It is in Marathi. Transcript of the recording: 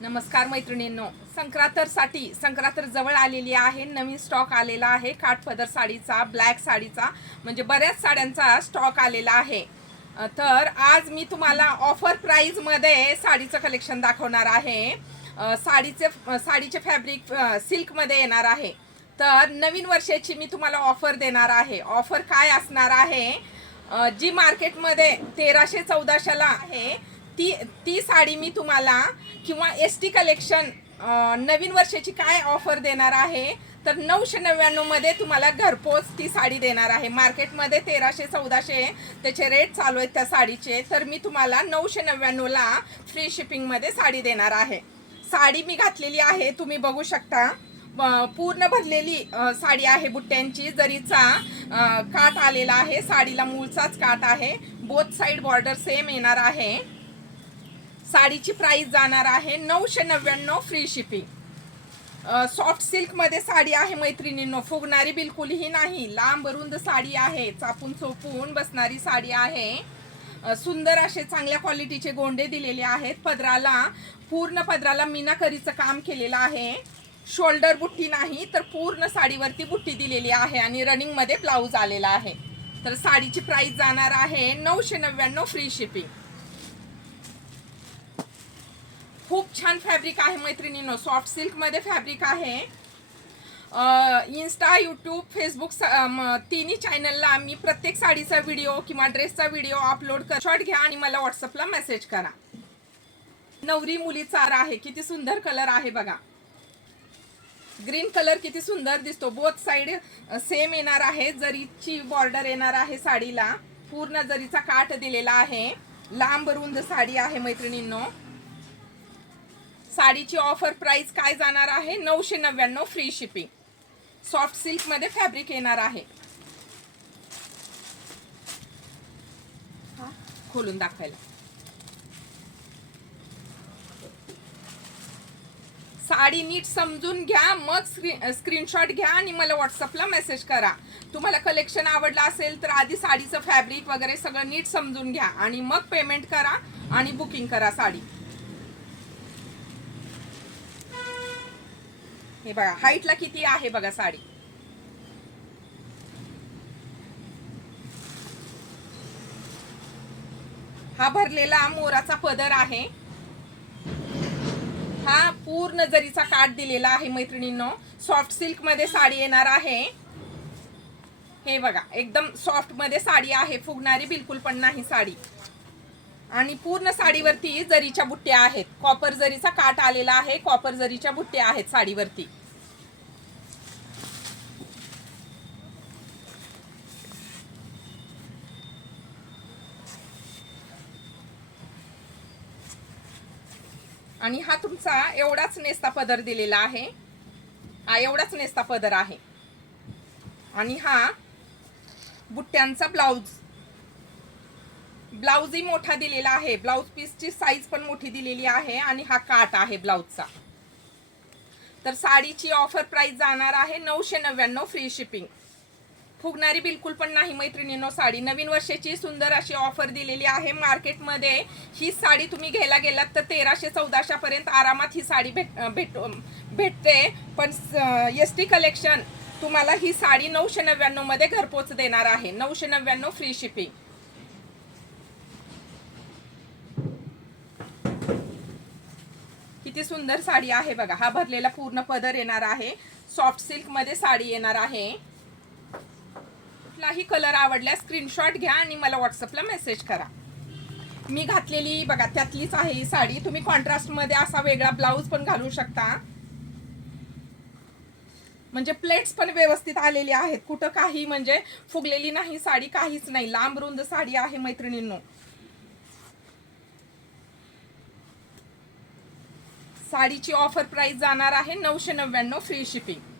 नमस्कार मैत्रिणींनो. संक्रांतरसाठी संक्रांतर जवळ आलेली आहे नवीन स्टॉक आलेला आहे काठपदर साडीचा ब्लॅक साडीचा म्हणजे बऱ्याच साड्यांचा स्टॉक आलेला आहे. तर आज मी तुम्हाला ऑफर प्राईजमध्ये साडीचं कलेक्शन दाखवणार आहे. साडीचे साडीचे फॅब्रिक सिल्कमध्ये येणार आहे. तर नवीन वर्षाची मी तुम्हाला ऑफर देणार आहे. ऑफर काय असणार आहे? जी मार्केटमध्ये तेराशे चौदाशेला आहे ती ती साडी मी तुम्हाला किंवा एस टी कलेक्शन नवीन वर्षाची काय ऑफर देणार आहे तर नऊशे नव्याण्णवमध्ये तुम्हाला घरपोच ती साडी देणार आहे. मार्केटमध्ये तेराशे चौदाशे त्याचे रेट चालू आहेत त्या साडीचे. तर मी तुम्हाला नऊशे नव्याण्णवला फ्री शिपिंगमध्ये साडी देणार आहे. साडी मी घातलेली आहे तुम्ही बघू शकता. पूर्ण भरलेली साडी आहे बुट्ट्यांची. जरीचा काट काठ आलेला आहे साडीला मूळचाच काठ आहे. बोथ साईड बॉर्डर सेम येणार आहे. साडीची प्राईस जाणार आहे नऊशे नव्याण्णव फ्री शिपिंग सॉफ्ट सिल्कमध्ये साडी आहे मैत्रिणींनो फुगणारी बिलकुलही नाही. लांब रुंद साडी आहे चापून चोपून बसणारी साडी आहे. सुंदर असे चांगल्या क्वालिटीचे गोंडे दिलेले आहेत. पदराला पूर्ण पदराला मीनाकरीचं काम केलेलं आहे. शोल्डर बुट्टी नाही तर पूर्ण साडीवरती बुट्टी दिलेली आहे आणि रनिंगमध्ये ब्लाऊज आलेला आहे. तर साडीची प्राईस जाणार आहे नऊशे नव्याण्णव फ्री शिपिंग खूप छान फॅब्रिक आहे मैत्रिणींनो. सॉफ्ट सिल्कमध्ये फॅब्रिक आहे. इन्स्टा यूट्यूब फेसबुक स- तिन्ही चॅनलला आम्ही प्रत्येक साडीचा व्हिडिओ किंवा ड्रेसचा व्हिडिओ अपलोड कर शॉर्ट घ्या आणि मला व्हॉट्सअपला मेसेज करा. नवरी मुलीचा आहे. किती सुंदर कलर आहे बघा. ग्रीन कलर किती सुंदर दिसतो. बोथ साईड सेम येणार आहे. जरीची बॉर्डर येणार आहे साडीला. पूर्ण जरीचा काठ दिलेला आहे. लांब रुंद साडी आहे मैत्रिणींनो. साडीची ऑफर प्राईस काय जाणार आहे? नऊशे नव्याण्णव फ्री शिपिंग सॉफ्ट सिल्कमध्ये फॅब्रिक येणार आहे. खोलून दाखवायला. साडी नीट समजून घ्या मग स्क्रीन स्क्रीनशॉट घ्या आणि मला व्हॉट्सअपला मेसेज करा. तुम्हाला कलेक्शन आवडलं असेल तर आधी साडीचं फॅब्रिक वगैरे सगळं नीट समजून घ्या आणि मग पेमेंट करा आणि बुकिंग करा साडी. हे बघा हाईटला किती आहे बघा साडी? हा भरलेला मोराचा पदर आहे. हा पूर्ण जरीचा काठ दिलेला आहे मैत्रिणींनो. सॉफ्ट सिल्कमध्ये साडी येणार आहे. हे बघा एकदम सॉफ्टमध्ये साडी आहे. फुगणारी बिलकुल पण नाही साडी. आणि पूर्ण साडीवरती जरीच्या बुट्ट्या आहेत. कॉपर जरीचा काठ आलेला आहे कॉपर जरीच्या बुट्ट्या आहेत साडीवरती. आणि हा तुमचा एवढाच नेस्ता पदर दिलेला आहे. हा एवढाच नेस्ता पदर आहे. आणि हा बुट्ट्यांचा ब्लाऊज ब्लाऊजही मोठा दिलेला आहे. ब्लाऊज पीसची साईज पण मोठी दिलेली आहे आणि हा काट आहे ब्लाऊजचा. तर साडीची ऑफर प्राइस जाणार आहे नऊशे नव्याण्णव फ्री शिपिंग फुगणारी बिलकुल पण नाही मैत्रिणींनो साडी. नवीन वर्षाची सुंदर अशी ऑफर दिलेली आहे. मार्केटमध्ये ही साडी तुम्ही घ्यायला गेलात तर तेराशे चौदाशेपर्यंत आरामात ही साडी भेट भेट भेटते. पण एस टी कलेक्शन तुम्हाला ही साडी नऊशे नव्याण्णवमध्ये घरपोच देणार आहे. नऊशे नव्याण्णव फ्री शिपिंग किती सुंदर साडी आहे बघा. हा भरलेला पूर्ण पदर येणार आहे. सॉफ्ट सिल्कमध्ये साडी येणार आहे. कुठलाही कलर आवडल्यास स्क्रीनशॉट घ्या आणि मला व्हॉट्सअपला मेसेज करा. मी घातलेली बघा त्यातलीच आहे ही साडी. तुम्ही कॉन्ट्रास्टमध्ये असा वेगळा ब्लाऊज पण घालू शकता. म्हणजे प्लेट्स पण व्यवस्थित आलेली आहेत. कुठं काही म्हणजे फुगलेली नाही साडी काहीच नाही. लांब रुंद साडी आहे मैत्रिणींनो. साडीची ऑफर प्राईस जाणार आहे नऊशे नव्याण्णव फ्री शिपिंग